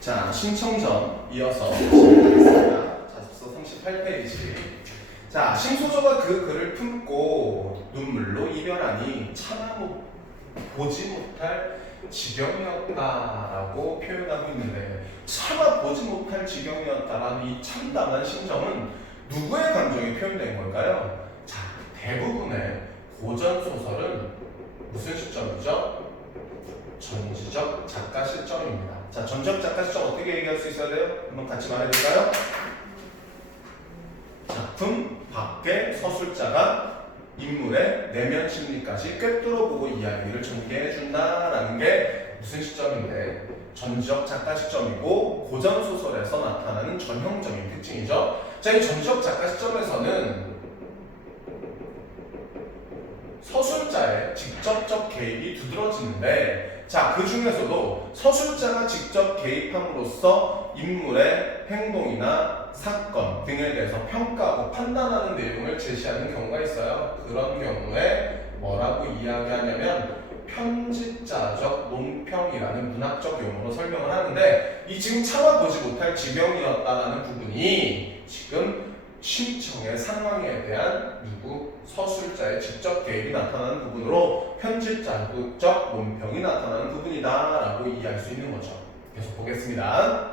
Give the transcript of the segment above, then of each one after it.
자, 신청전 이어서 시작하겠습니다. 자습서 38페이지. 자, 신소저가 그 글을 품고 눈물로 이별하니 차마 보지 못할 지경이었다라고 표현하고 있는데, 차마 보지 못할 지경이었다라는 이 참담한 심정은 누구의 감정이 표현된 걸까요? 자, 대부분의 고전 소설은 무슨 시점이죠? 전지적 작가 시점입니다. 자, 전지적 작가 시점 어떻게 얘기할 수 있어야 돼요? 한번 같이 말해볼까요? 작품 밖에 서술자가 인물의 내면 심리까지 꿰뚫어보고 이야기를 전개해준다라는 게 무슨 시점인데, 전지적 작가 시점이고 고전 소설에서 나타나는 전형적인 특징이죠. 자, 이 전지적 작가 시점에서는 서술자의 직접적 개입이 두드러지는데, 자, 그 중에서도 서술자가 직접 개입함으로써 인물의 행동이나 사건 등에 대해서 평가하고 판단하는 내용을 제시하는 경우가 있어요. 그런 경우에 뭐라고 이야기하냐면 편집자적 논평이라는 문학적 용어로 설명을 하는데, 이 지금 참아보지 못할 지경이었다라는 부분이 지금 심청의 상황에 대한 서술자의 직접 개입이 나타나는 부분으로 편집자적 논평이 나타나는 부분이다라고 이해할 수 있는 거죠. 계속 보겠습니다.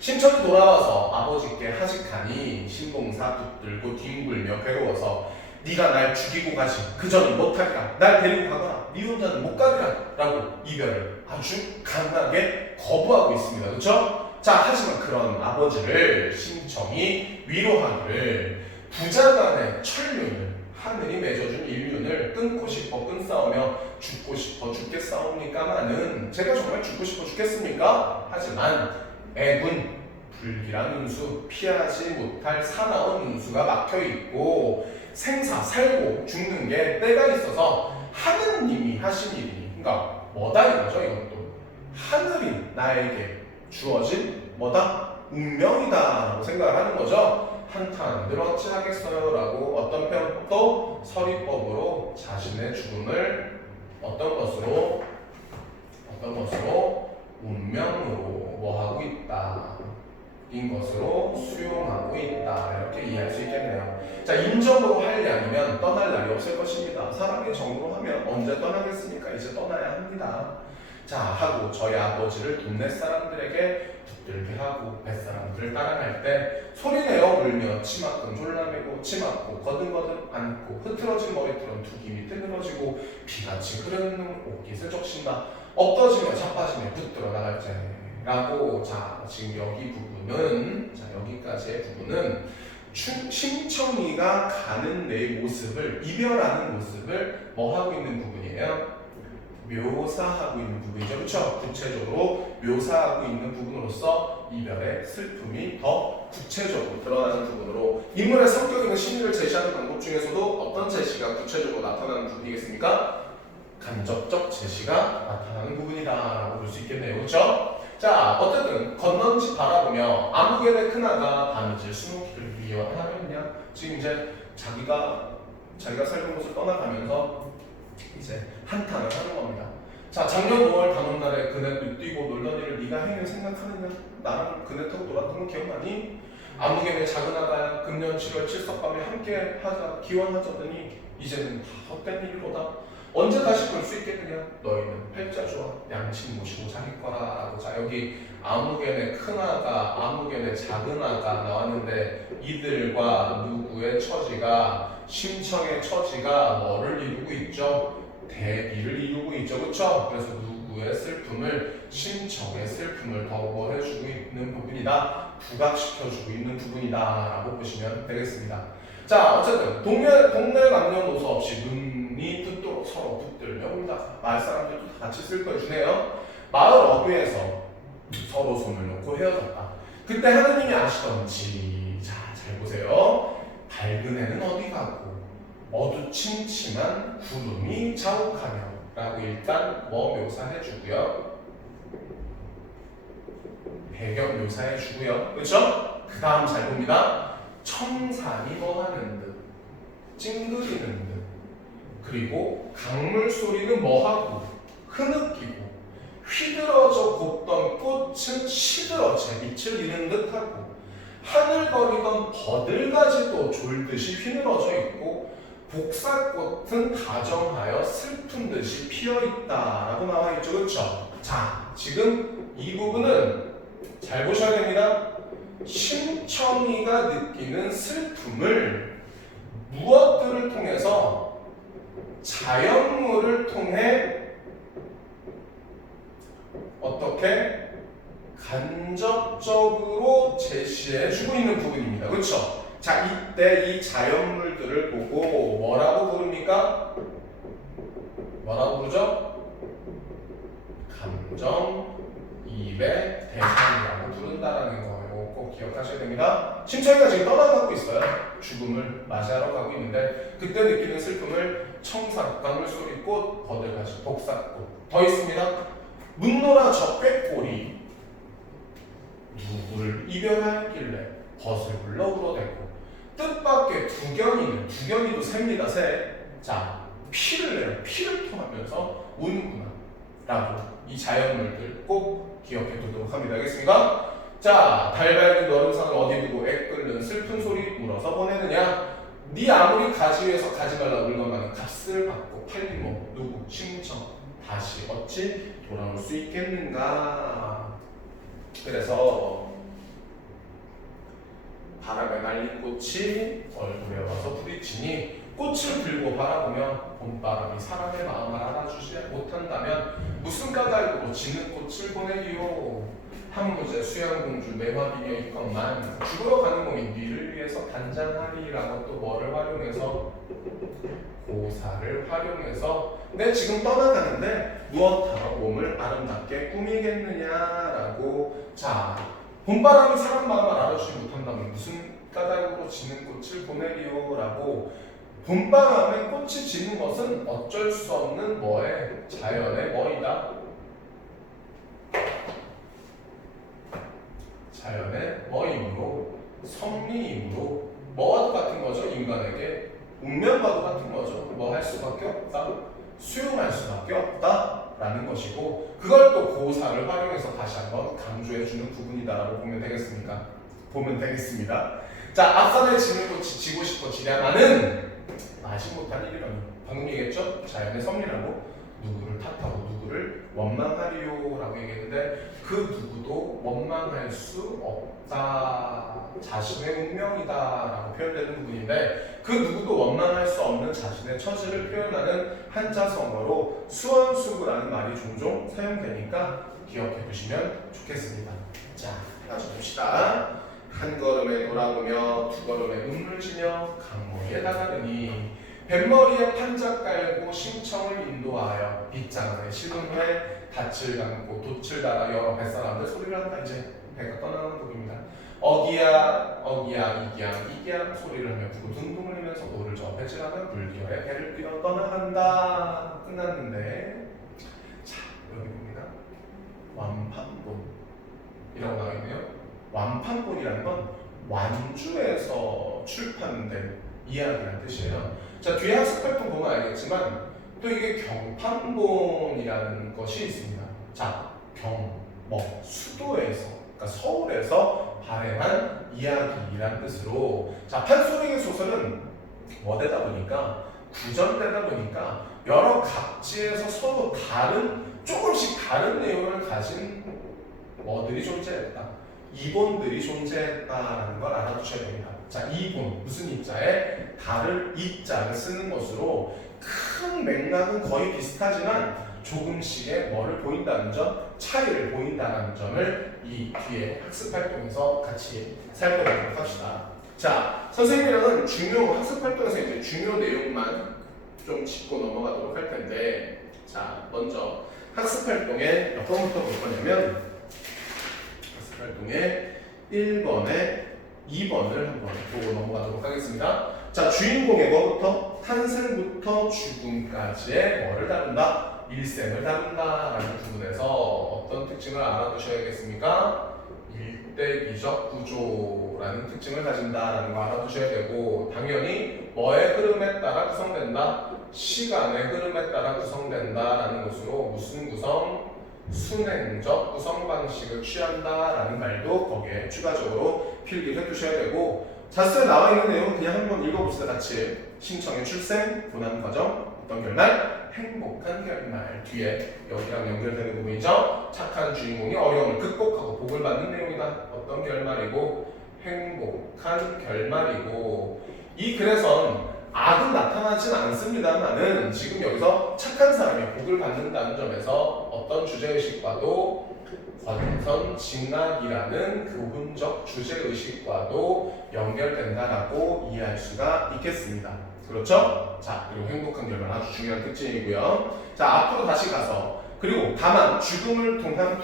신청이 돌아와서 아버지께 하직하니 신봉사 붙들고 뒹굴며 괴로워서 네가 날 죽이고 가지 그저는 못하리라, 날 데리고 가거나 네 혼자는 못 가리라 라고 이별을 아주 강하게 거부하고 있습니다. 그렇죠? 자, 하지만 그런 아버지를 신청이 위로하기를 부자간의 천륜을, 하늘이 맺어준 인륜을 끊고 싶어 끊싸우며 죽고 싶어 죽겠사옵니까마는 제가 정말 죽고 싶어 죽겠습니까? 하지만 애군 불길한 운수, 피하지 못할 사나운 운수가 막혀있고 생사 살고 죽는 게 때가 있어서 하느님이 하신 일이니, 그러니까 뭐다 이거죠. 이것도 하늘이 나에게 주어진 뭐다? 운명이다 라고 생각을 하는 거죠. 한탄 어찌 하겠어요 라고 어떤 표현도 서리법으로 자신의 죽음을 어떤 것으로 운명으로 뭐하고 있다 인 것으로 수용하고 있다, 이렇게 이해할 수 있겠네요. 자, 인정으로 할 양이면 떠날 날이 없을 것입니다. 사람이 정으로 하면 언제 떠나겠습니까? 이제 떠나야 합니다. 자, 하고 저희 아버지를 동네 사람들에게 붙들게 하고 뱃사람들을 따라갈 때 소리내어 울며 치맛금 졸라매고 치맞고 거듭거듭 안고 흐트러진 머리털은 두기 밑에 늘어지고 피같이 흐르는 옷깃을 적신다. 엎어지며 자빠지며 붙들어 나갈지 라고. 자, 지금 여기 부분은, 자, 여기까지의 부분은 심청이가 가는 내 모습을, 이별하는 모습을 뭐 하고 있는 부분이에요? 묘사하고 있는 부분이죠. 그렇죠? 구체적으로 묘사하고 있는 부분으로서 이별의 슬픔이 더 구체적으로 드러나는 부분으로 인물의 성격이나 심리를 제시하는 방법 중에서도 어떤 제시가 구체적으로 나타나는 부분이겠습니까? 간접적 제시가 나타나는 부분이다라고 볼 수 있겠네요. 그렇죠? 자, 어쨌든 건넌지 바라보며 아무개의 큰아가 바느질 수놓기를 미워하느냐. 지금 이제 자기가 살던 곳을 떠나가면서 이제 한탄을 하는 겁니다. 자, 작년 5월 단오날에 그네 뛰고 놀던 일을 네가 행여 생각하느냐? 나랑 그네 타고 놀았던 거 기억나니? 아무개의 작은 아가야 금년 7월 칠석밤에 함께 하자 기원하자더니 이제는 다 헛된 일이로다. 언제 다시 볼 수 있겠느냐? 너희는 팔자주와 양친 모시고 자기 거라라고. 자, 여기 아무개네 큰아가, 아무개네 작은아가 나왔는데 이들과 누구의 처지가, 심청의 처지가 뭐를 이루고 있죠? 대비를 이루고 있죠. 그렇죠? 그래서 누구의 슬픔을, 심청의 슬픔을 덜어주고 있는 부분이다, 부각시켜주고 있는 부분이다 라고 보시면 되겠습니다. 자, 어쨌든 동네 남녀노소 없이 눈이 붙도록 서로 붙들며 울다. 마을 사람들도 다 같이 슬퍼해주네요. 마을 어귀에서 서로 손을 놓고 헤어졌다. 그때 하느님이 아시던지, 자, 잘 보세요. 밝은 해는 어디 가고 어두침침한 구름이 자욱하며 라고 일단 뭐 묘사해주고요. 배경 묘사해주고요. 그렇죠? 그 다음 잘 봅니다. 청산이 뭐하는 듯, 찡그리는 듯, 그리고 강물 소리는 뭐하고 흐느끼고 휘들어져 곱던 꽃 꽃은 시들어채 빛을 잃은 듯하고 하늘거리던 버들가지도 졸듯이 휘늘어져 있고 복사꽃은 다정하여 슬픈 듯이 피어있다라고 나와있죠. 그렇죠? 자, 지금 이 부분은 잘 보셔야 됩니다. 심청이가 느끼는 슬픔을 무엇들을 통해서 자연물을 통해 어떻게 간접적으로 제시해주고 있는 부분입니다. 그렇죠? 자, 이때 이 자연물들을 보고 뭐라고 부릅니까? 뭐라고 부르죠? 감정이입의 대상이라고 부른다라는 거예요. 꼭 기억하셔야 됩니다. 심청이가 지금 떠나가고 있어요. 죽음을 맞이하러 가고 있는데 그때 느끼는 슬픔을 청사과, 물소리꽃, 버들가지, 복사꽃 더 있습니다. 묻노라 저 꾀꼬리 누구를 이별하였길래 벗을 불러 울어대고 뜻밖의 두견이도 셉니다. 새. 자, 피를 내요. 피를 토하면서 우는구나 라고 이 자연물들 꼭 기억해 두도록 합니다. 알겠습니까? 자, 달 밝은 너름산을 어디 두고 애 끓는 슬픈 소리 물어서 보내느냐. 네 아무리 가지 위에서 가지 말라 울건만은 값을 받고 팔린 몸 누구 심청 다시 어찌 돌아올 수 있겠는가. 그래서 바람에 날린 꽃이 얼굴에 와서 부딪히니 꽃을 들고 바라보며 봄바람이 사람의 마음을 알아주지 못한다면 무슨 까닭으로 지는 꽃을 보내리요. 한무제 수양공주 매화비녀 있건만 죽으러 가는 몸이 니를 위해서 단장하리라고 또 뭐를 활용해서 고사를 활용해서 내 지금 떠나가는데 무엇하러 몸을 아름답게 꾸미겠느냐라고. 자, 봄바람이 사람 마음을 알아주지 못한다면 무슨 까닭으로 지는 꽃을 보내리요라고. 봄바람에 꽃이 지는 것은 어쩔 수 없는 뭐에 자연의 뭐이다. 자연의 뭐이므로 섭리이므로 뭐와도 같은 거죠. 인간에게 운명과도 같은 거죠. 뭐 할 수밖에 없다. 수용할 수밖에 없다라는 것이고 그걸 또 고사를 활용해서 다시 한번 강조해주는 부분이다라고 보면 되겠습니까? 보면 되겠습니다. 자, 앞산에 지는 꽃이 지고 싶어 지량하는 마지 못한 일이라니 방금 얘기했죠? 자연의 섭리라고 누구를 탓하고 누구를 원망하리요라고 얘기했는데 그 누구도 원망할 수 없다. 자신의 운명이다라고 표현되는 부분인데 그 누구도 원망할 수 없는 자신의 처지를 표현하는 한자성어로 수원수구라는 말이 종종 사용되니까 기억해 두시면 좋겠습니다. 자, 다시 봅시다. 한 걸음에 돌아보며 두 걸음에 눈물 지며 강모리에 나가느니 뱃머리에 판자 깔고 심청을 인도하여 빗장안에 실은 후에 닻을 감고 돛을 달아 여러 뱃사람들 소리를 한다. 이제 배가 떠나는 부분입니다. 어기야 어기야 이기야 소리를 하며 부둥둥 흘리면서 노를 저 배질하며 물결에 배를 뛰어 떠나간다. 끝났는데 자, 여기 봅니다. 완판본 이라고 나와있네요. 완판본이라는 건 완주에서 출판된 이야기라는 뜻이에요. 자, 뒤에 학습활동 보면 알겠지만 또 이게 경판본이라는 것이 있습니다. 자, 수도에서, 그러니까 서울에서 발행한 이야기라는 뜻으로. 자, 판소리의 소설은 뭐되다 보니까 구전되다 보니까 여러 각지에서 서로 조금씩 다른 내용을 가진 뭐들이 존재했다. 이본들이 존재했다라는 걸 알아두셔야 됩니다. 자, 이본 무슨 이자에 달을 이자를 쓰는 것으로 큰 맥락은 거의 비슷하지만 조금씩의 뭐를 보인다는 점, 차이를 보인다는 점을 이 뒤에 학습활동에서 같이 살펴보도록 합시다. 자, 선생님이랑은 학습활동에서 이제 중요 내용만 좀 짚고 넘어가도록 할 텐데, 자, 먼저 학습활동에 몇 번부터 볼 거냐면 학습활동에 1번에 2번을 한번 보고 넘어가도록 하겠습니다. 자, 주인공의 뭐부터? 탄생부터 죽음까지의 뭐를 다룬다? 일생을 다룬다라는 부분에서 어떤 특징을 알아두셔야겠습니까? 일대기적 구조라는 특징을 가진다라는 거 알아두셔야 되고, 당연히 뭐의 흐름에 따라 구성된다? 시간의 흐름에 따라 구성된다라는 것으로 무슨 구성? 순행적 구성 방식을 취한다라는 말도 거기에 추가적으로 필기를 해두셔야 되고 자습에 나와 있는 내용 그냥 한번 읽어봅시다. 같이. 신청의 출생, 고난 과정, 어떤 결말? 행복한 결말. 뒤에 여기랑 연결되는 부분이죠. 착한 주인공이 어려움을 극복하고 복을 받는 내용이다. 어떤 결말이고 행복한 결말이고 이 글에선 악은 나타나진 않습니다만은 지금 여기서 착한 사람이 복을 받는다는 점에서 어떤 주제의식과도 권선 징악이라는 교훈적 주제의식과도 연결된다라고 이해할 수가 있겠습니다. 그렇죠? 자, 그리고 행복한 결말 아주 중요한 특징이고요. 자, 앞으로 다시 가서 그리고 다만 죽음을 통한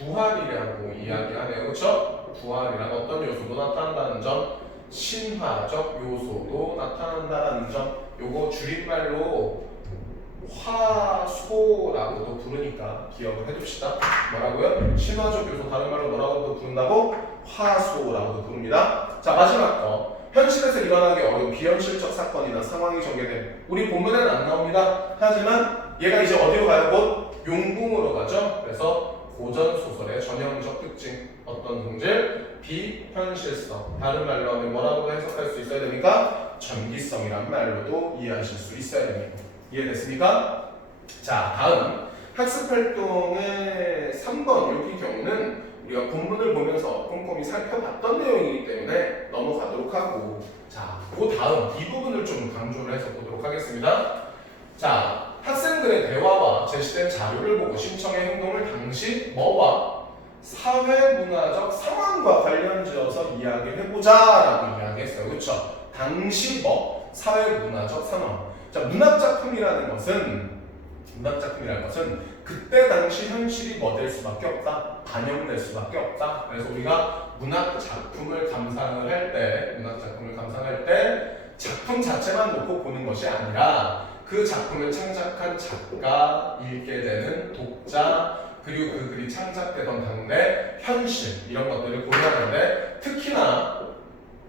부활이라고 이야기하네요. 그렇죠? 부활이란 어떤 요소도 나타난다는 점, 신화적 요소도 나타난다는 점, 요거 줄임말로 화소라고도 부르니까 기억을 해둡시다. 뭐라고요? 신화적 요소 다른 말로 뭐라고도 부른다고? 화소라고도 부릅니다. 자, 마지막 거. 현실에서 일어나기 어려운 비현실적 사건이나 상황이 전개된 우리 본문에는 안 나옵니다. 하지만 얘가 이제 어디로 가요? 곧 용궁으로 가죠. 그래서 고전 소설의 전형적 특징 어떤 성질? 비현실성. 다른 말로 하면 뭐라고 해석할 수 있어야 됩니까? 전기성이란 말로도 이해하실 수 있어야 됩니다. 이해됐습니까? 자, 다음 학습활동의 3번 여기 경우는 우리가 본문을 보면서 꼼꼼히 살펴봤던 내용이기 때문에 넘어가도록 하고 자, 그 다음 이 부분을 좀 강조를 해서 보도록 하겠습니다. 자, 학생들의 대화와 제시된 자료를 보고 신청의 행동을 당시 뭐와 사회문화적 상황과 관련지어서 이야기를 해보자 라고 이야기했어요. 그렇죠? 당시 뭐? 사회문화적 상황. 자, 문학작품이라는 것은 그때 당시 현실이 뭐 될 수밖에 없다. 반영될 수밖에 없다. 그래서 우리가 문학작품을 감상을 할 때 작품 자체만 놓고 보는 것이 아니라 그 작품을 창작한 작가, 읽게 되는 독자, 그리고 그 글이 창작되던 당대 현실 이런 것들을 고려하는데 특히나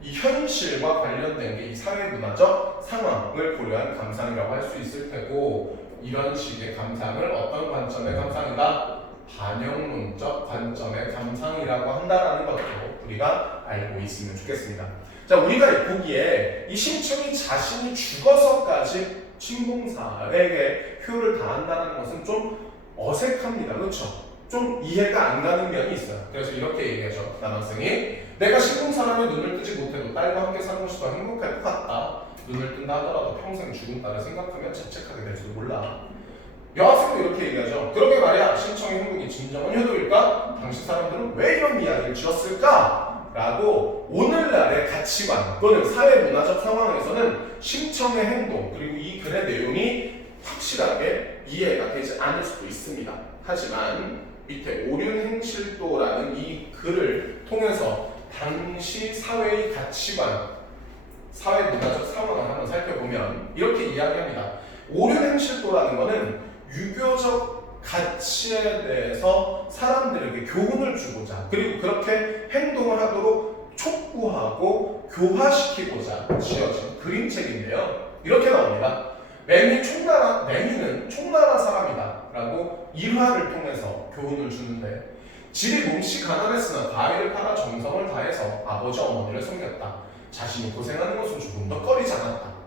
이 현실과 관련된 게 이 사회문화적 상황을 고려한 감상이라고 할 수 있을 테고 이런 식의 감상을 어떤 관점의 감상이다? 반영론적 관점의 감상이라고 한다라는 것도 우리가 알고 있으면 좋겠습니다. 자, 우리가 보기에 이 신청이 자신이 죽어서까지 친봉사에게 효를 다한다는 것은 좀 어색합니다. 그렇죠? 좀 이해가 안 가는 면이 있어요. 그래서 이렇게 얘기하죠. 남학생이 내가 신봉사라면 눈을 뜨지 못해도 딸과 함께 사는 것이 더 행복할 것 같다. 눈을 뜬다 하더라도 평생 죽은 딸을 생각하면 자책하게 될지도 몰라. 여학생도 이렇게 얘기하죠. 그러게 말이야. 신청의 행복이 진정한 효도일까? 당시 사람들은 왜 이런 이야기를 지었을까? 라고 오늘날의 가치관 또는 사회문화적 상황에서는 신청의 행동 그리고 이 글의 내용이 확실하게 이해가 되지 않을 수도 있습니다. 하지만 밑에 오륜행실도라는 이 글을 통해서 당시 사회의 가치관, 사회문화적 상황을 한번 살펴보면 이렇게 이야기합니다. 오륜행실도라는 것은 유교적 가치에 대해서 사람들에게 교훈을 주고자 그리고 그렇게 행동을 하도록 촉구하고 교화시키고자 지어진 그림책인데요. 이렇게 나옵니다. 매니는 총나라 사람이다 라고 일화를 통해서 교훈을 주는데 집이 몹시 가난했으나 과일을 팔아 정성을 다해서 아버지 어머니를 섬겼다. 자신이 고생하는 것은 조금 더 꺼리지 않았다.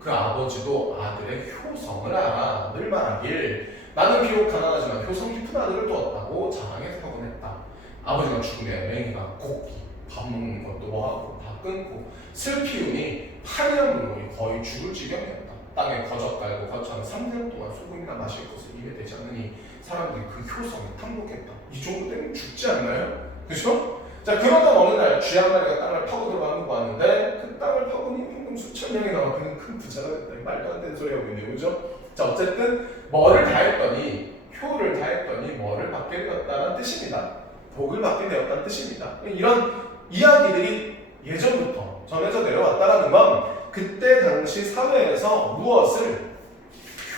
그 아버지도 아들의 효성을 알아 늘 말하길 나는 비록 가난하지만 효성 깊은 아들을 두었다고 자랑해서 하곤했다. 아버지가 죽으면 맹이가 고기, 밥 먹는 것도 뭐하고 다 끊고 슬피우니 판이란 물건이 거의 죽을 지경이었다. 땅에 거적 깔고 거처는 3년 동안 소금이나 마실 것을 입에 대지 않으니 사람들이 그 효성에 탐복했다. 이 정도 되면 죽지 않나요? 그죠? 자, 그러던 어느 날 쥐 한 마리가 땅을 파고 들어가는 거 봤는데 그 땅을 파고니 황금 수천 명이 나와 그는 큰 부자가 됐다. 말도 안 되는 소리 하고 있네요. 그죠? 자, 어쨌든 뭐를 다 했더니 효를 다 했더니 뭐를 받게 되었다는 뜻입니다. 복을 받게 되었다는 뜻입니다. 이런 이야기들이 예전부터 전해져 내려왔다는 건 그때 당시 사회에서 무엇을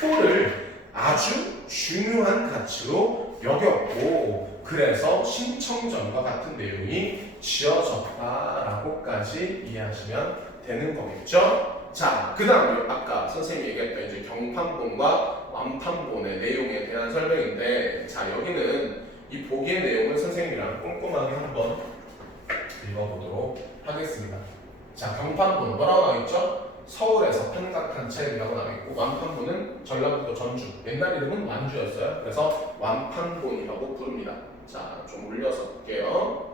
효를 아주 중요한 가치로 여겼고 그래서 신청전과 같은 내용이 지어졌다라고까지 이해하시면 되는 거겠죠. 자, 그 다음에 아까 선생님이 얘기했던 이제 경판본과 완판본의 내용에 대한 설명인데, 자 여기는 이 보기의 내용을 선생님이랑 꼼꼼하게 한번 읽어보도록 하겠습니다. 자 경판본 뭐라고 나와있죠? 서울에서 판각한 책이라고 나와있고, 완판본은 전라북도 전주, 옛날 이름은 완주였어요. 그래서 완판본이라고 부릅니다. 자 좀 올려서 볼게요.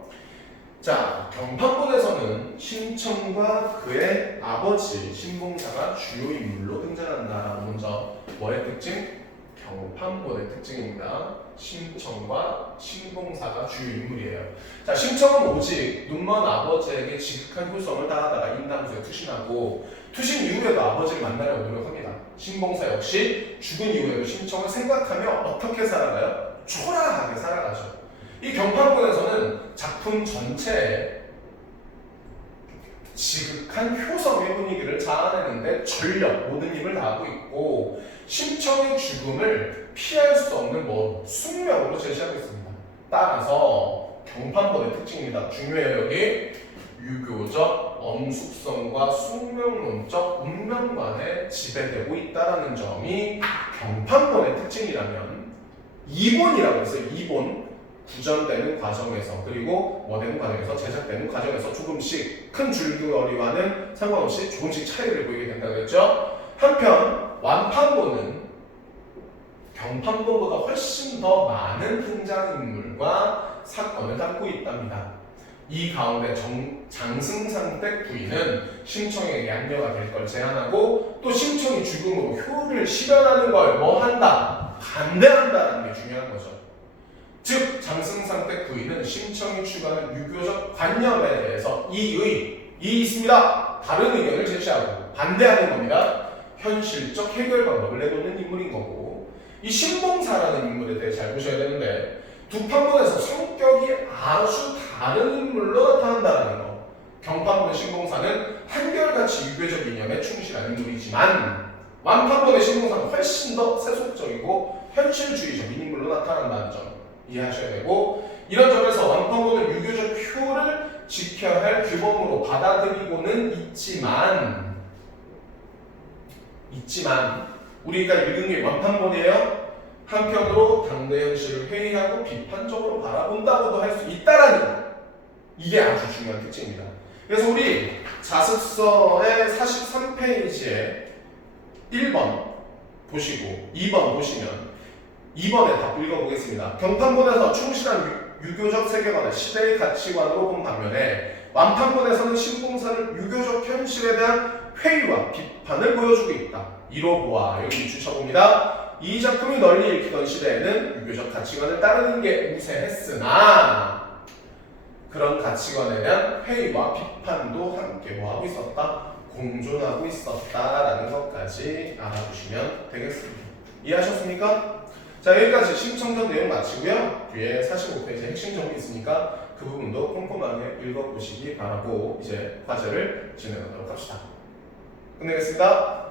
자 경판본에서는 신청과 그의 아버지 신봉사가 주요 인물로 등장한다라는 먼저 뭐의 특징? 경판본의 특징입니다. 신청과 신봉사가 주요 인물이에요. 자 신청은 오직 눈먼 아버지에게 지극한 효성을 다하다가 인담수에 투신하고, 투신 이후에도 아버지를 만나려고 노력합니다. 신봉사 역시 죽은 이후에도 신청을 생각하며 어떻게 살아가요? 초라하게 살아가죠. 이 경판본에서는 작품 전체에 지극한 효성의 분위기를 자아내는데 전력, 모든 힘을 다하고 있고, 신청의 죽음을 피할 수 없는 숙명으로 제시하고 있습니다. 따라서 경판본의 특징입니다. 중요해요. 여기 유교적 엄숙성과 숙명론적 운명관에 지배되고 있다는 점이 경판본의 특징이라면, 이본이라고 했어요. 이본. 구전되는 과정에서, 그리고 되는 과정에서, 제작되는 과정에서 조금씩 큰 줄거리와는 상관없이 조금씩 차이를 보이게 된다고 했죠. 한편 완판본은 경판본보다 훨씬 더 많은 등장인물과 사건을 담고 있답니다. 이 가운데 장승상댁 부인은 신청에게 양녀가 될 걸 제안하고, 또 신청이 죽음으로 효를 실현하는 걸 한다? 반대한다는 게 중요한 거죠. 즉 장승상댁 부인은 신청이 추구하는 유교적 관념에 대해서 이의 있습니다. 다른 의견을 제시하고 반대하는 겁니다. 현실적 해결 방법을 내놓는 인물인 거고, 이 신봉사라는 인물에 대해 잘 보셔야 되는데, 두 판본에서 성격이 아주 다른 인물로 나타난다는 거. 경판본의 신봉사는 한결같이 유교적 이념에 충실한 인물이지만, 완판본의 신봉사는 훨씬 더 세속적이고 현실주의적인 인물로 나타난다는 점 이해하셔야 되고, 이런 점에서 완판본은 유교적 효를 지켜야 할 규범으로 받아들이고는 있지만 우리가 읽은 게 완판본이에요. 한편으로 당대 현실을 회의하고 비판적으로 바라본다고도 할 수 있다라는, 이게 아주 중요한 특징입니다. 그래서 우리 자습서의 43페이지에 1번 보시고 2번 보시면 2번에 답 읽어보겠습니다. 경판본에서 충실한 유교적 세계관을 시대의 가치관으로 본 반면에, 완판본에서는 신봉사를 유교적 현실에 대한 회의와 비판을 보여주고 있다. 이로 보아, 여기 주셔봅니다. 이 작품이 널리 읽히던 시대에는 유교적 가치관을 따르는 게 우세했으나, 그런 가치관에 대한 회의와 비판도 함께 뭐하고 있었다? 공존하고 있었다라는 것까지 알아두시면 되겠습니다. 이해하셨습니까? 자 여기까지 신청전 내용 마치고요. 뒤에 45페이지 핵심 정리 있으니까 그 부분도 꼼꼼하게 읽어보시기 바라고 이제 과제를 진행하도록 합시다. 끝내겠습니다.